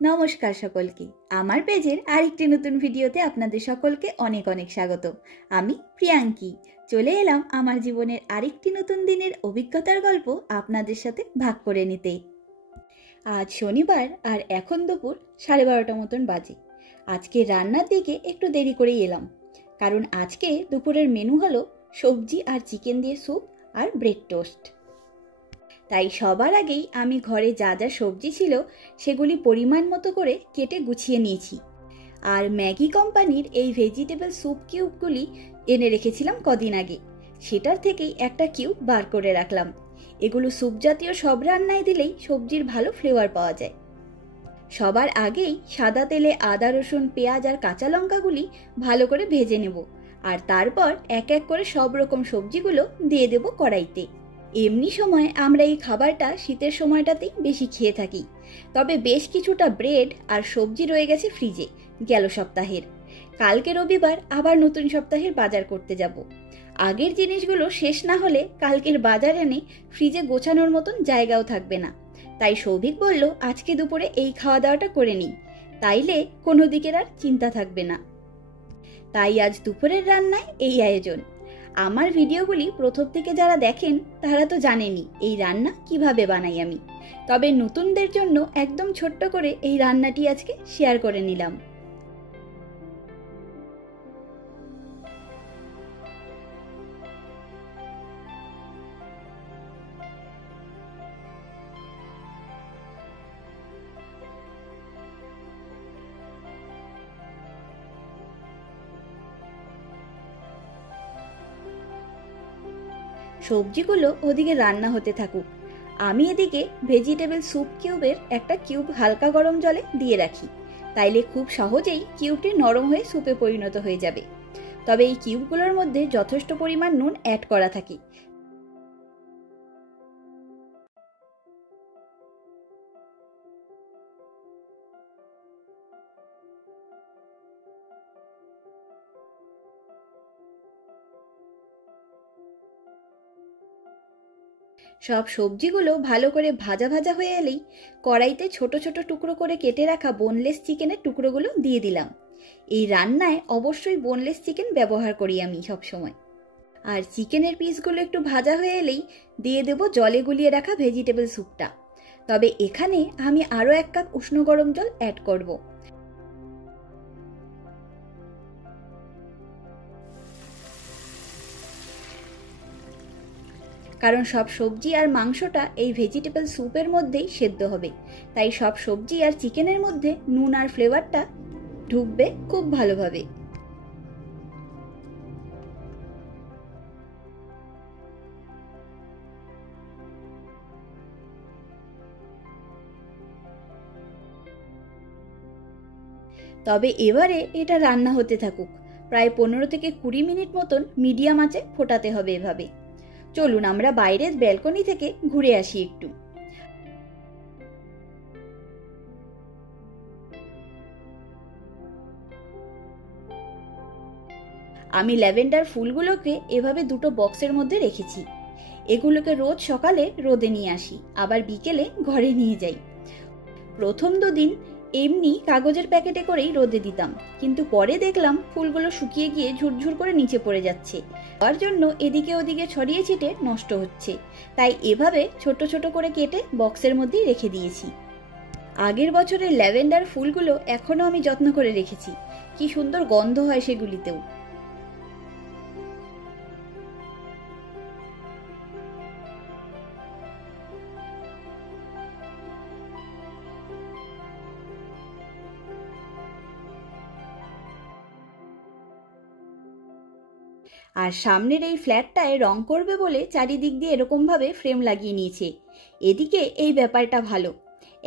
নমস্কার সকলকে। আমার পেজের আরেকটি নতুন ভিডিওতে আপনাদের সকলকে অনেক অনেক স্বাগত। আমি প্রিয়াঙ্কি চলে এলাম আমার জীবনের আরেকটি নতুন দিনের অভিজ্ঞতার গল্প আপনাদের সাথে ভাগ করে নিতে। আজ শনিবার আর এখন দুপুর 12:30 মতন বাজে। আজকে রান্নার দিকে একটু দেরি করেই এলাম, কারণ আজকে দুপুরের মেনু হলো সবজি আর চিকেন দিয়ে স্যুপ আর ব্রেড টোস্ট। তাই সবার আগেই আমি ঘরে যা যা সবজি ছিল সেগুলি পরিমাণ মতো করে কেটে গুছিয়ে নিয়েছি। আর ম্যাগি কোম্পানির এই ভেজিটেবল স্যুপ কিউবগুলি এনে রেখেছিলাম কদিন আগে, সেটার থেকেই একটা কিউব বার করে রাখলাম। এগুলো স্যুপ জাতীয় সব রান্নায় দিলেই সবজির ভালো ফ্লেভার পাওয়া যায়। সবার আগেই সাদা তেলে আদা, রসুন, পেঁয়াজ আর কাঁচা লঙ্কাগুলি ভালো করে ভেজে নেব, আর তারপর এক এক করে সব রকম সবজিগুলো দিয়ে দেব কড়াইতে। এমনি সময় আমরা এই খাবারটা শীতের সময়টাতেই বেশি খেয়ে থাকি, তবে বেশ কিছুটা ব্রেড আর সবজি রয়ে গেছে ফ্রিজে গেল সপ্তাহের। কালকে রবিবার আবার নতুন সপ্তাহের বাজার করতে যাব। আগের জিনিসগুলো শেষ না হলে কালকের বাজার এনে ফ্রিজে গোছানোর মতন জায়গাও থাকবে না। তাই সৌভিক বলল আজকে দুপুরে এই খাওয়া দাওয়াটা করে নিই, তাইলে কোনো দিকের আর চিন্তা থাকবে না। তাই আজ দুপুরের রান্নায় এই আয়োজন। আমার ভিডিওগুলি প্রথম থেকে যারা দেখেন তারা তো জানেনই এই রান্না কিভাবে বানাই আমি, তবে নতুনদের জন্য একদম ছোট্ট করে এই রান্নাটি আজকে শেয়ার করে নিলাম। সবজিগুলো ওদিকে রান্না হতে থাকুক, আমি এদিকে ভেজিটেবল স্যুপ কিউবের একটা কিউব হালকা গরম জলে দিয়ে রাখি, তাইলে খুব সহজেই কিউবটি নরম হয়ে স্যুপে পরিণত হয়ে যাবে। তবে এই কিউবগুলোর মধ্যে যথেষ্ট পরিমাণ নুন অ্যাড করা থাকে, সব সবজিগুলো ভালো করে ভাজা ভাজা হয়ে এলেই কড়াইতে ছোট ছোট টুকরো করে কেটে রাখা বোনলেস চিকেনের টুকরোগুলো দিয়ে দিলাম। এই রান্নায় অবশ্যই বোনলেস চিকেন ব্যবহার করি আমি সবসময়। আর চিকেনের পিসগুলো একটু ভাজা হয়ে এলেই দিয়ে দেবো জলে গুলিয়ে রাখা ভেজিটেবল স্যুপটা। তবে এখানে আমি আরও 1 কাপ উষ্ণ গরম জল অ্যাড করব। কারণ সব সবজি আর মাংসটা এই ভেজিটেবল স্যুপের মধ্যেই সেদ্ধ হবে, তাই সব সবজি আর চিকেনের মধ্যে নুন আর ফ্লেভারটা ঢুকবে খুব ভালোভাবে। তবে এবারে এটা রান্না হতে থাকুক, প্রায় 15 থেকে 20 মিনিট মতন মিডিয়াম আঁচে ফোটাতে হবে এভাবে। চলুন আমরা বাইরের ব্যালকনি থেকে ঘুরে আসি একটু। আমি ল্যাভেন্ডার ফুলগুলোকে এভাবে দুটো বক্সের মধ্যে রেখেছি। এগুলোকে রোজ সকালে রোদে নিয়ে আসি, আবার বিকেলে ঘরে নিয়ে যাই। প্রথম 2 দিন এমনি কাগজের প্যাকেটে করেই রোদে দিতাম, কিন্তু পরে দেখলাম ফুলগুলো শুকিয়ে গিয়ে ঝুরঝুর করে নিচে পড়ে যাচ্ছে, তার জন্য এদিকে ওদিকে ছড়িয়ে ছিটে নষ্ট হচ্ছে। তাই এভাবে ছোট ছোট করে কেটে বক্সের মধ্যেই রেখে দিয়েছি। আগের বছরের ল্যাভেন্ডার ফুলগুলো এখনো আমি যত্ন করে রেখেছি, কি সুন্দর গন্ধ হয় সেগুলিতেও। আর সামনের এই ফ্ল্যাটটায় রং করবে বলে চারিদিক দিয়ে এরকমভাবে ফ্রেম লাগিয়ে নিয়েছে। এদিকে এই ব্যাপারটা ভালো,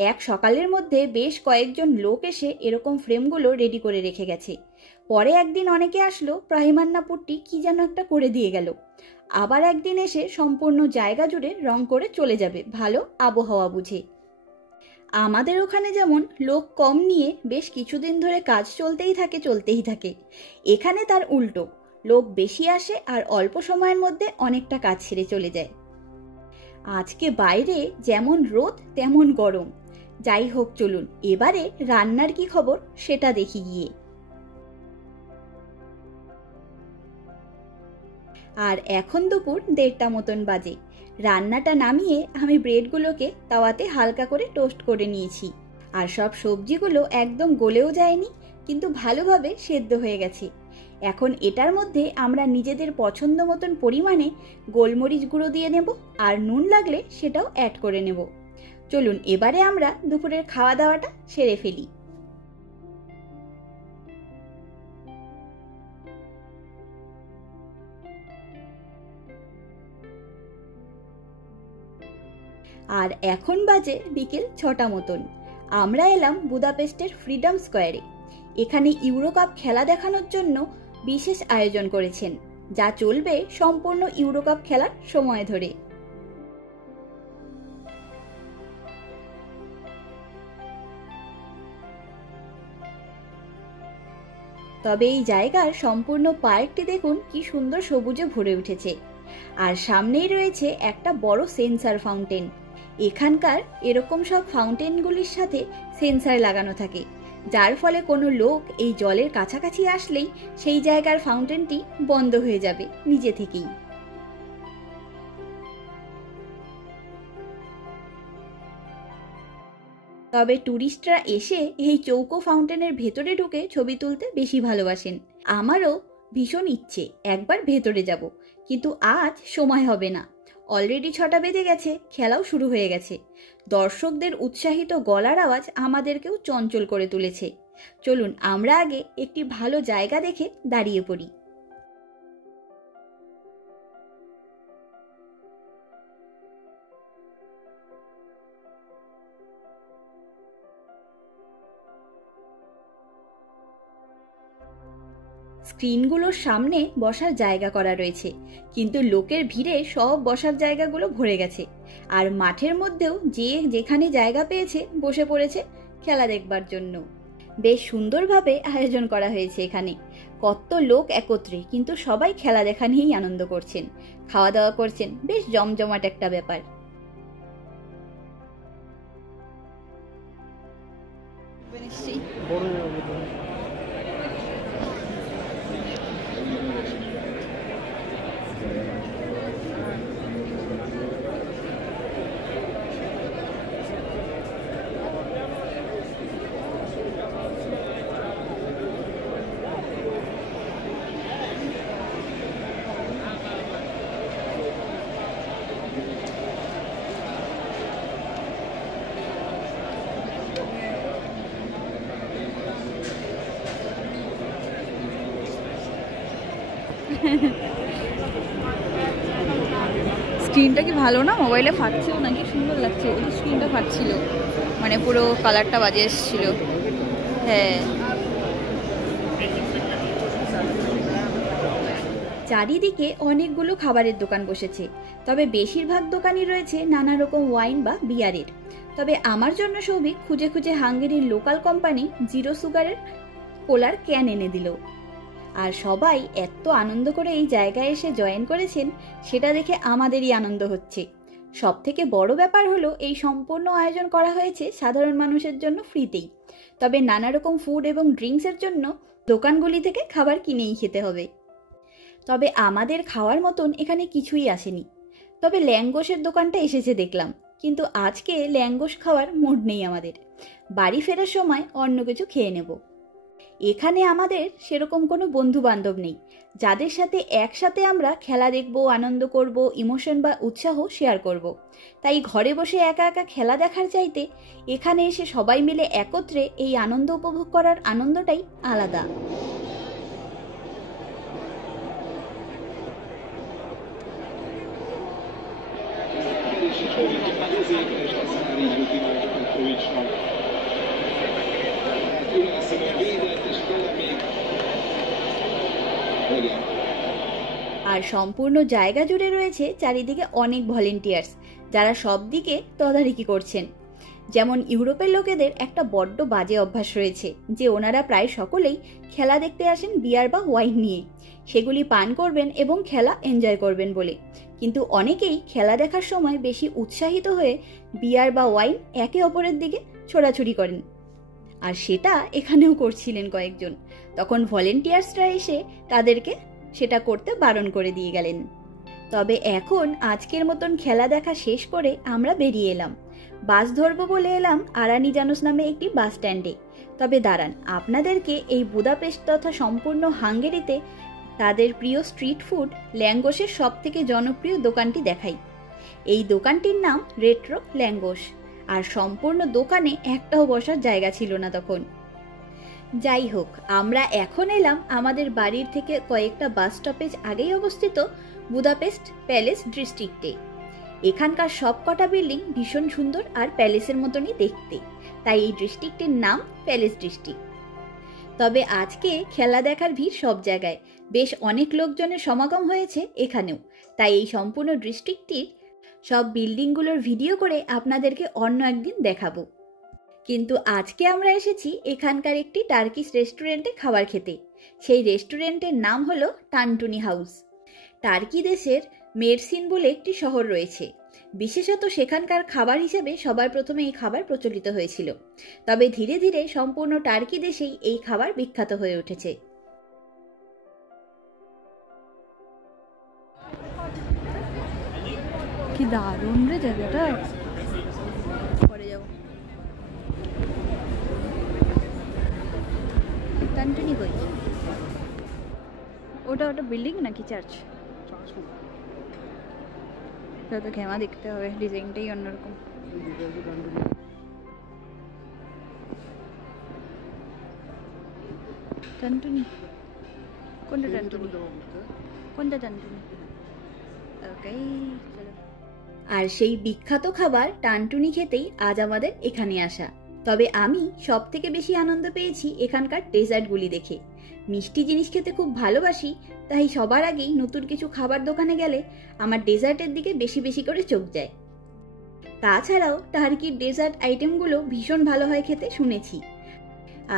এক সকালের মধ্যে বেশ কয়েকজন লোক এসে এরকম ফ্রেমগুলো রেডি করে রেখে গেছে। পরে একদিন অনেকে আসলো, প্রাইমার না পুট্টি কি যেন একটা করে দিয়ে গেল। আবার একদিন এসে সম্পূর্ণ জায়গা জুড়ে রং করে চলে যাবে ভালো আবহাওয়া বুঝে। আমাদের ওখানে যেমন লোক কম নিয়ে বেশ কিছুদিন ধরে কাজ চলতেই থাকে, এখানে তার উল্টো, লোক বেশি আসে আর অল্প সময়ের মধ্যে অনেকটা কাজ সেরে চলে যায়। আজকে বাইরে যেমন রোদ তেমন গরম, যাই হোক, চলুন এবারে রান্নার কি খবর সেটা দেখি গিয়ে। আর এখন দুপুর 1:30টা মতন বাজে। রান্নাটা নামিয়ে আমি ব্রেডগুলোকে তাওয়াতে হালকা করে টোস্ট করে নিয়েছি। আর সব সবজিগুলো একদম গলেও যায়নি, কিন্তু ভালোভাবে সেদ্ধ হয়ে গেছে। এখন এটার মধ্যে আমরা নিজেদের পছন্দ মতন পরিমাণে গোলমরিচ গুঁড়ো দিয়ে নেব, আর নুন লাগলে সেটাও অ্যাড করে নেব। চলুন এবারে আমরা দুপুরের খাওয়া দাওয়াটা সেরে ফেলি। আর এখন বাজে বিকেল 6টা মতন। আমরা এলাম বুদাপেস্টের ফ্রিডম স্কোয়ারে। এখানে ইউরোকাপ খেলা দেখানোর জন্য বিশেষ আয়োজন করেছেন, যা চলবে সম্পূর্ণ ইউরোকাপ খেলার সময় ধরে। তবে এই জায়গার সম্পূর্ণ পার্কটি দেখুন কি সুন্দর সবুজে ভরে উঠেছে। আর সামনেই রয়েছে একটা বড় সেন্সার ফাউন্টেন। এখানকার এরকম সব ফাউন্টেনগুলির সাথে সেন্সার লাগানো থাকে, যার ফলে কোনো লোক এই জলের কাছাকাছি আসলেই সেই জায়গার ফাউন্টেনটি বন্ধ হয়ে যাবে নিজে থেকেই। তবে ট্যুরিস্টরা এসে এই চৌকো ফাউন্টেনের ভেতরে ঢুকে ছবি তুলতে বেশি ভালোবাসেন। আমারও ভীষণ ইচ্ছে একবার ভেতরে যাব, কিন্তু আজ সময় হবে না। অলরেডি 6টা বেজে গেছে, খেলাও শুরু হয়ে গেছে। দর্শকদের উৎসাহিত গলার আওয়াজ আমাদেরকেও চঞ্চল করে তুলেছে। চলুন আমরা আগে একটি ভালো জায়গা দেখে দাঁড়িয়ে পড়ি। স্ক্রিনগুলোর সামনে বসার জায়গা করা রয়েছে, কিন্তু লোকের ভিড়ে সব বসার জায়গাগুলো ভরে গেছে। আর মাঠের মধ্যেও যে যেখানে জায়গা পেয়েছে বসে পড়েছে খেলা দেখবার জন্য। বেশ সুন্দরভাবে আয়োজন করা হয়েছে এখানে। কত লোক একত্রে, কিন্তু সবাই খেলা দেখা নিয়েই আনন্দ করছেন, খাওয়া দাওয়া করছেন। বেশ জমজমাট একটা ব্যাপার। স্ক্রিনটা কি ভালো না? মোবাইলে ফাটছেও নাকি? সুন্দর লাগছে। ওই স্ক্রিনটা ফাটছিল, মানে পুরো কালারটা বাজে এসেছিল। হ্যাঁ, চারিদিকে অনেকগুলো খাবারের দোকান বসেছে, তবে বেশিরভাগ দোকানই রয়েছে নানা রকম ওয়াইন বা বিয়ারের। তবে আমার জন্য সৌভিক খুঁজে খুঁজে হাঙ্গেরির লোকাল কোম্পানি জিরো সুগারের কোলার ক্যান এনে দিল। আর সবাই এত আনন্দ করে এই জায়গায় এসে জয়েন করেছেন, সেটা দেখে আমাদেরই আনন্দ হচ্ছে। সব থেকে বড় ব্যাপার হলো এই সম্পূর্ণ আয়োজন করা হয়েছে সাধারণ মানুষের জন্য ফ্রিতেই। তবে নানা রকম ফুড এবং ড্রিঙ্কসের জন্য দোকানগুলি থেকে খাবার কিনেই খেতে হবে। তবে আমাদের খাওয়ার মতন এখানে কিছুই আসেনি। তবে ল্যাঙ্গোসের দোকানটা এসেছে দেখলাম, কিন্তু আজকে ল্যাঙ্গোস খাওয়ার মুড নেই আমাদের। বাড়ি ফেরার সময় অন্য কিছু খেয়ে নেব। এখানে আমাদের সেরকম কোনো বন্ধু বান্ধব নেই যাদের সাথে একসাথে আমরা খেলা দেখব, আনন্দ করব, ইমোশন বা উৎসাহ শেয়ার করব। তাই ঘরে বসে একা একা খেলা দেখার চাইতে এখানে এসে সবাই মিলে একত্রে এই আনন্দ উপভোগ করার আনন্দটাই আলাদা। আর সম্পূর্ণ জায়গা জুড়ে রয়েছে চারিদিকে অনেক ভলেন্টিয়ার্স, যারা সব দিকে তদারকি করছেন। যেমন ইউরোপের লোকেদের একটা বড্ড বাজে অভ্যাস রয়েছে যে ওনারা প্রায় সকলেই খেলা দেখতে আসেন বিয়ার বা ওয়াইন নিয়ে, সেগুলি পান করবেন এবং খেলা এনজয় করবেন বলে। কিন্তু অনেকেই খেলা দেখার সময় বেশি উৎসাহিত হয়ে বিয়ার বা ওয়াইন একে অপরের দিকে ছোড়াছুড়ি করেন, আর সেটা এখানেও করছিলেন কয়েকজন। তখন ভলেন্টিয়ার্সরা এসে তাদেরকে সেটা করতে বারণ করে দিয়ে গেলেন। তবে এখন আজকের মতন খেলা দেখা শেষ করে আমরা বেরিয়ে এলাম। বাস ধরবো বলে এলাম আরানি জানোস নামে একটি বাস স্ট্যান্ডে। তবে দাঁড়ান, আপনাদেরকে এই বুদাপেস্ট তথা সম্পূর্ণ হাঙ্গেরিতে তাদের প্রিয় স্ট্রিট ফুড ল্যাঙ্গোসের সব থেকে জনপ্রিয় দোকানটি দেখাই। এই দোকানটির নাম রেট্রো ল্যাঙ্গোস, আর সম্পূর্ণ দোকানে একটাও বসার জায়গা ছিল না তখন। যাই হোক, আমরা এখন এলাম আমাদের বাড়ির থেকে কয়েকটা বাস স্টপেজ আগেই অবস্থিত বুদাপেস্ট প্যালেস ডিস্ট্রিক্টে। এখানকার সব কটা বিল্ডিং ভীষণ সুন্দর আর প্যালেসের মতনই দেখতে, তাই এই ডিস্ট্রিক্টের নাম প্যালেস ডিস্ট্রিক্ট। তবে আজকে খেলা দেখার ভিড় সব জায়গায়, বেশ অনেক লোকজনের সমাগম হয়েছে এখানেও, তাই এই সম্পূর্ণ ডিস্ট্রিক্টটির সব বিল্ডিংগুলোর ভিডিও করে আপনাদেরকে অন্য একদিন দেখাবো। কিন্তু আজকে আমরা এসেছি এখানকার একটি টার্কিশ রেস্টুরেন্টে খাবার খেতে। সেই রেস্টুরেন্টের নাম হলো টানটুনি হাউস। টার্কি দেশের মেরসিন বলে একটি শহর রয়েছে, বিশেষত সেখানকার খাবার হিসেবে সবার প্রথমে এই খাবার প্রচলিত হয়েছিল। তবে ধীরে ধীরে সম্পূর্ণ টার্কি দেশেই এই খাবার বিখ্যাত হয়ে উঠেছে। কি দারুণ রে জায়গাটা, পরে যাবো। টানটুনি কই? ওটা বিল্ডিং নাকি চার্চ? তো ঘেমা দেখতে হবে, ডিজাইনটাই অন্যরকম। টানটুনি কোনটা? টানটুনি কোনটা? টানটুনি। ওকে, চলো। আর সেই বিখ্যাত খাবার টানটুনি খেতেই আজ আমাদের এখানে আসা। তবে আমি সব থেকে বেশি আনন্দ পেয়েছি এখানকার ডেজার্টগুলি দেখে। মিষ্টি জিনিস খেতে খুব ভালোবাসি, তাই সবার আগেই নতুন কিছু খাবার দোকানে গেলে আমার ডেজার্টের দিকে বেশি বেশি করে চোখ যায়। তাছাড়াও টার্কির ডেজার্ট আইটেমগুলো ভীষণ ভালো হয় খেতে শুনেছি।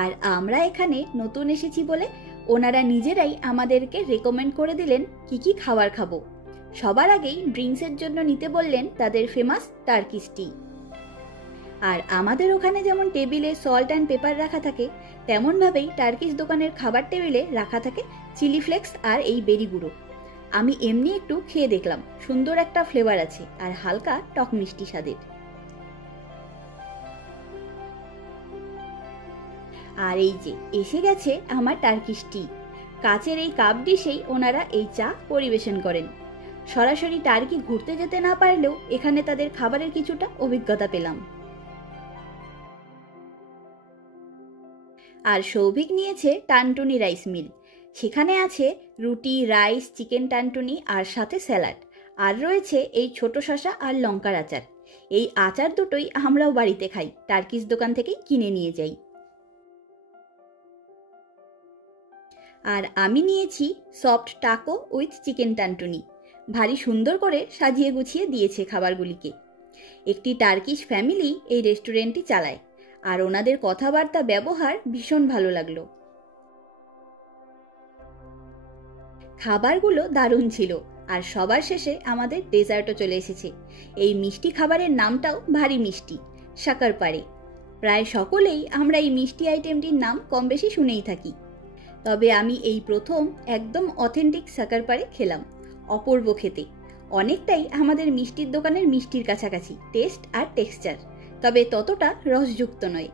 আর আমরা এখানে নতুন এসেছি বলে ওনারা নিজেরাই আমাদেরকে রেকমেন্ড করে দিলেন কি কি খাবার খাবো। সবার আগেই ড্রিঙ্কসের জন্য নিতে বললেন তাদের ফেমাস টার্কিশ টি। আর আমাদের ওখানে যেমন টেবিলে সল্ট অ্যান্ড পেপার রাখা থাকে, তেমনভাবেই টার্কিশ দোকানের খাবার টেবিলে রাখা থাকে চিলি ফ্লেক্স আর এই বেরি গুঁড়ো। আমি এমনি একটু খেয়ে দেখলাম, সুন্দর একটা ফ্লেভার আছে আর হালকা টক মিষ্টি স্বাদের। আর এই যে এসে গেছে আমার টার্কিশ টি। কাচের এই কাপ ডিশেই ওনারা এই চা পরিবেশন করেন। সরাসরি টার্কি ঘুরতে যেতে না পারলেও এখানে তাদের খাবারের কিছুটা অভিজ্ঞতা পেলাম। আর সৌভিক নিয়েছে টানটুনি রাইস মিল। সেখানে আছে রুটি, রাইস, চিকেন টানটুনি আর সাথে স্যালাড, আর রয়েছে এই ছোট শসা আর লঙ্কার আচার। এই আচার দুটোই আমরাও বাড়িতে খাই, টার্কিশ দোকান থেকেই কিনে নিয়ে যাই। আর আমি নিয়েছি সফট টাকো উইথ চিকেন টানটুনি। ভারী সুন্দর করে সাজিয়ে গুছিয়ে দিয়েছে খাবারগুলিকে। একটি টার্কিশ ফ্যামিলি এই রেস্টুরেন্টটি চালায়, আর ওনাদের কথাবার্তা ব্যবহার ভীষণ ভালো লাগলো। খাবারগুলো দারুণ ছিল, আর সবার শেষে আমাদের ডেজার্টও চলে এসেছে। এই মিষ্টি খাবারের নামটাও ভারী মিষ্টি, শাকারপারে। প্রায় সকলেই আমরা এই মিষ্টি আইটেমটির নাম কম বেশি শুনেই থাকি। তবে আমি এই প্রথম একদম অথেন্টিক শাকারপারে খেলাম। অপূর্ব খেতে, অনেকটাই আমাদের মিষ্টির দোকানের মিষ্টির কাছাকাছি টেস্ট আর টেক্সচার, তবে ততটা রসযুক্ত নয়।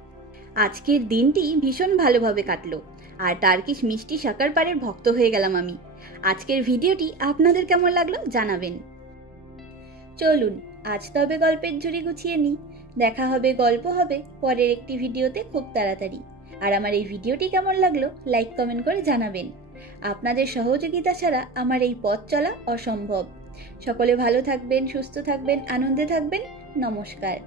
আজকের দিনটি ভীষণ ভালোভাবে কাটলো, আর টার্কিশ মিষ্টি শাকারপারের ভক্ত হয়ে গেলাম আমি। আজকের ভিডিওটি আপনাদের কেমন লাগলো জানাবেন। চলুন আজ তবে গল্পের ঝুড়ি গুছিয়ে নিই। দেখা হবে, গল্প হবে পরের একটি ভিডিওতে খুব তাড়াতাড়ি। আর আমার এই ভিডিওটি কেমন লাগলো লাইক কমেন্ট করে জানাবেন। আপনাদের সহযোগিতা ছাড়া আমার এই পথ চলা অসম্ভব। সকলে ভালো থাকবেন, সুস্থ থাকবেন, আনন্দে থাকবেন। নমস্কার।